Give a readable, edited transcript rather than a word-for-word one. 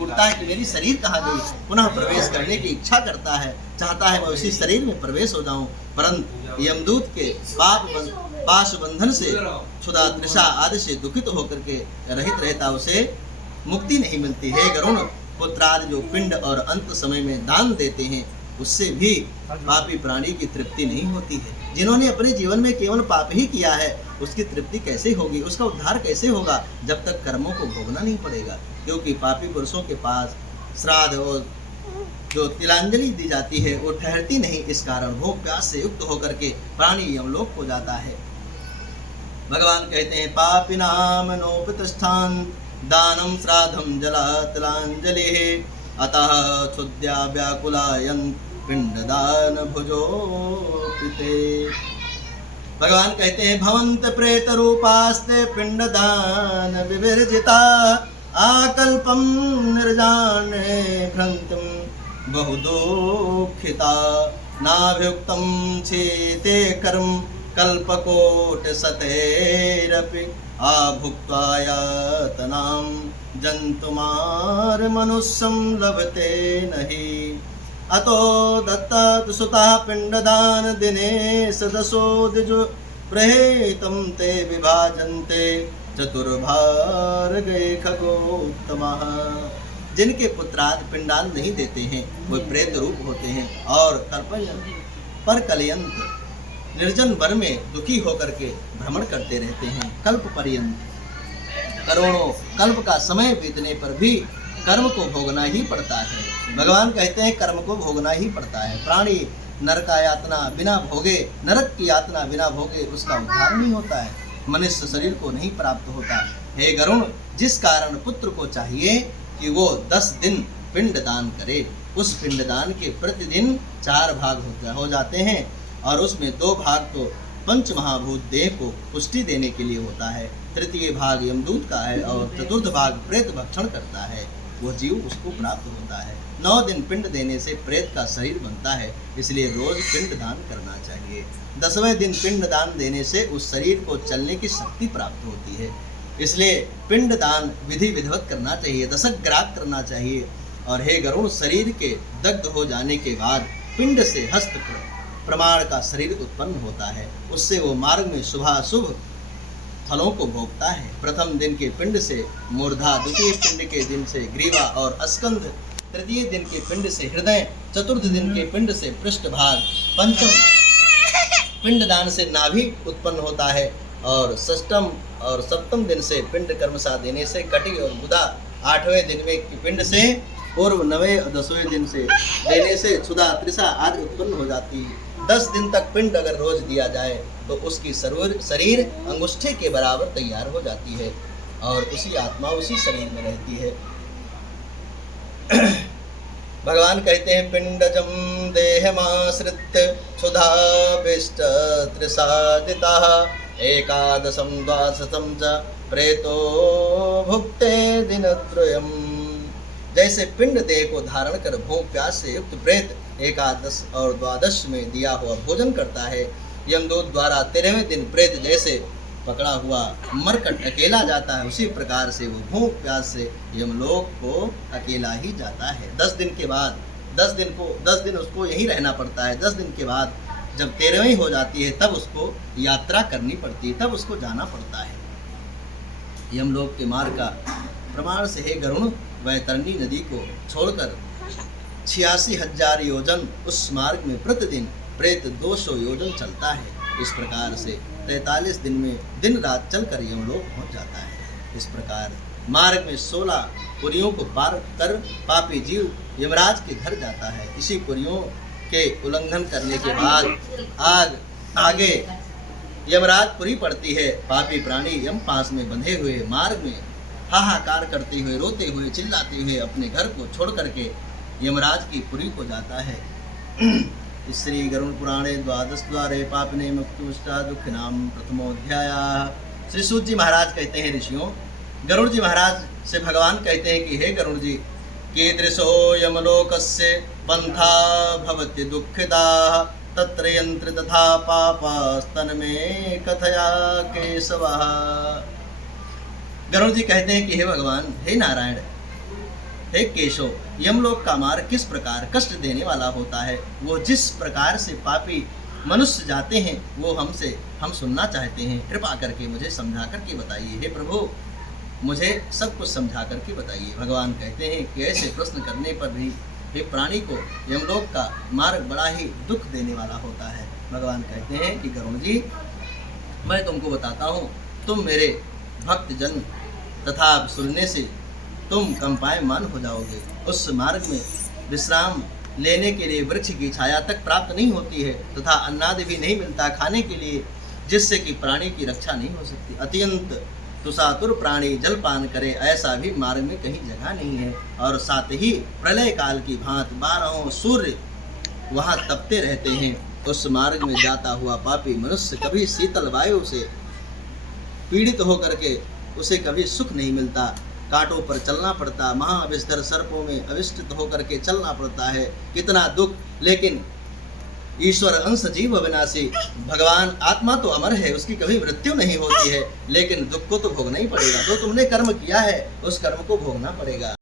ढूंढता है कि मेरी शरीर कहाँ गई, पुनः प्रवेश करने की इच्छा करता है, चाहता है मैं उसी शरीर में प्रवेश हो जाऊं, परंतु यमदूत के पाश बंधन से क्षुधा तृषा आदि से दुखित होकर के रहित रहता उसे मुक्ति नहीं मिलती है। गरुण पुत्र आदि जो पिंड और अंत समय में दान देते हैं उससे भी पापी प्राणी की तृप्ति नहीं होती है। जिन्होंने अपने जीवन में केवल पाप ही किया है उसकी तृप्ति कैसे होगी, उसका उद्धार कैसे होगा जब तक कर्मों को भोगना नहीं पड़ेगा। क्योंकि पापी पुरुषों के पास श्राद्ध और जो तिलांजलि दी जाती है वो ठहरती नहीं, इस कारण भोग प्यास से युक्त होकर के प्राणी यमलोक को जाता है। भगवान कहते हैं पापिनाम नोपतिष्ठान दानम श्राद्धम जला तिलांजलि अतः क्षुद्या व्याकुलायन पिंडदान भुजो पिते। भगवान कहते हैं भवंत प्रेत रूपास्ते पिंडदान विवर्जिता आकल्पम निर्जाने भ्रंतम बहुदुखिता नाभियुक्तम छेते कर्म कल्पकोट सतेरपि आभुक्त्वायातनां जंतुमार मनुष्यं लभते नहीं अतो दत्ता सुता पिंडदान दिने सदसो दिजु प्रहेतं ते विभाजन्ते चतुर्भार गए खगोत्तमः। जिनके पुत्राद पिंडान नहीं देते हैं वे प्रेत रूप होते हैं और पर कलयंत निर्जन वन में दुखी होकर के भ्रमण करते रहते हैं कल्प पर्यंत। करोड़ों कल्प का समय बीतने पर भी कर्म को भोगना ही पड़ता है। भगवान कहते हैं कर्म को भोगना ही पड़ता है। प्राणी नरक का यातना बिना भोगे, नरक की यातना बिना भोगे उसका उद्धार नहीं होता है, मनुष्य शरीर को नहीं प्राप्त होता। हे गरुण, जिस कारण पुत्र को चाहिए कि वो 10 दिन पिंड दान करे, उस पिंड दान के प्रतिदिन 4 भाग हो जाते हैं और उसमें 2 भाग तो पंच महाभूत देह को पुष्टि देने के लिए होता है, तृतीय भाग यमदूत का है और चतुर्थ भाग प्रेत भक्षण करता है, वो जीव उसको प्राप्त होता है। 9 दिन पिंड देने से प्रेत का शरीर बनता है, इसलिए रोज पिंड दान करना चाहिए। 10वें दिन पिंड दान देने से उस शरीर को चलने की शक्ति प्राप्त होती है, इसलिए पिंड दान विधि विधिवत करना चाहिए, दशक ग्राग करना चाहिए। और हे गरुण, शरीर के दग्ध हो जाने के बाद पिंड से हस्त प्रमाण का शरीर उत्पन्न होता है, उससे वो मार्ग में शुभाशुभ फलों को भोगता है। प्रथम दिन के पिंड से मूर्धा, द्वितीय पिंड के दिन से ग्रीवा और अस्कंध, तृतीय दिन के पिंड से हृदय, चतुर्थ दिन के पिंड से पृष्ठभाग, पंचम पिंड दान से नाभि उत्पन्न होता है और षष्ठम और सप्तम दिन से पिंड कर्मसा देने से कटी और गुदा, 8वें दिन में पिंड से पूर्व, 9वें और 10वें दिन से देने से क्षुधा तृषा आदि उत्पन्न हो जाती है। 10 दिन तक पिंड अगर रोज दिया जाए तो उसकी शरीर अंगुष्ठे के बराबर तैयार हो जाती है और उसी आत्मा उसी शरीर में रहती है। भगवान कहते हैं पिंडजम देहमाश्रित्य क्षुधाभिष्ट तृषादिताः एकादशं द्वादशं च प्रेतो भुक्ते दिनत्रयम्। जैसे पिंड देह को धारण कर भूख प्यास से युक्त प्रेत एकादश और द्वादश में दिया हुआ भोजन करता है, यमदूत द्वारा 13वें दिन प्रेत जैसे पकड़ा हुआ मरकट अकेला जाता है, उसी प्रकार से वो भूख प्यास से यमलोक को अकेला ही जाता है। 10 दिन के बाद 10 दिन उसको यहीं रहना पड़ता है। 10 दिन के बाद जब 13वीं हो जाती है तब उसको यात्रा करनी पड़ती है, तब उसको जाना पड़ता है यमलोक के मार्ग का प्रमाण से। हे गरुण, वैतरणी नदी को छोड़कर 86,000 योजन उस मार्ग में प्रतिदिन प्रेत 200 योजन चलता है। इस प्रकार से 43 दिन में दिन रात चलकर यमलोक पहुंच जाता है। इस प्रकार मार्ग में 16 पुरियों को पार कर पापी जीव यमराज के घर जाता है। इसी पुरियों के उल्लंघन करने के बाद आगे यमराजपुरी पड़ती है। पापी प्राणी यम पास में बंधे हुए मार्ग में हाहाकार करते हुए, रोते हुए, चिल्लाते हुए अपने घर को छोड़ करके यमराज की पुरी को जाता है। श्री गरुड़ पुराणे द्वादश द्वारे पापने मुक्तिमुष्टा दुखिनाम प्रथमोध्याय। श्री सूत जी महाराज कहते हैं, ऋषियों, गरुड़ जी महाराज से भगवान कहते हैं कि हे गरुड़ जी, कीदृशो यमलोकस्य पंथा भवति दुःखिता तत्र यंत्र तथा पापास्तन में कथया केशवः। गरुड़ जी कहते हैं कि हे भगवान, हे नारायण, हे केशव, यमलोक का मार्ग किस प्रकार कष्ट देने वाला होता है, वो जिस प्रकार से पापी मनुष्य जाते हैं वो हम सुनना चाहते हैं। कृपा करके मुझे समझा करके बताइए। हे प्रभु, मुझे सब कुछ समझा करके बताइए। भगवान कहते हैं कि ऐसे प्रश्न करने पर भी हे प्राणी को यमलोक का मार्ग बड़ा ही दुख देने वाला होता है। भगवान कहते हैं कि गरुण जी, मैं तुमको बताता हूँ, तुम मेरे भक्त जन तथा सुनने से तुम कंपायमान हो जाओगे। उस मार्ग में विश्राम लेने के लिए वृक्ष की छाया तक प्राप्त नहीं होती है तथा अन्नादि भी नहीं मिलता खाने के लिए, जिससे कि प्राणी की रक्षा नहीं हो सकती। अत्यंत तुषातुर प्राणी जलपान करे ऐसा भी मार्ग में कहीं जगह नहीं है। और साथ ही प्रलय काल की भांति 12 सूर्य वहाँ तपते रहते हैं। उस मार्ग में जाता हुआ पापी मनुष्य कभी शीतल वायु से पीड़ित होकर के उसे कभी सुख नहीं मिलता, कांटों पर चलना पड़ता, महाविषधर सर्पों में अविष्टित होकर के चलना पड़ता है। कितना दुख! लेकिन ईश्वर अंश जीव अविनाशी, भगवान आत्मा तो अमर है, उसकी कभी मृत्यु नहीं होती है, लेकिन दुख को तो भोगना ही पड़ेगा। जो तुमने कर्म किया है उस कर्म को भोगना पड़ेगा।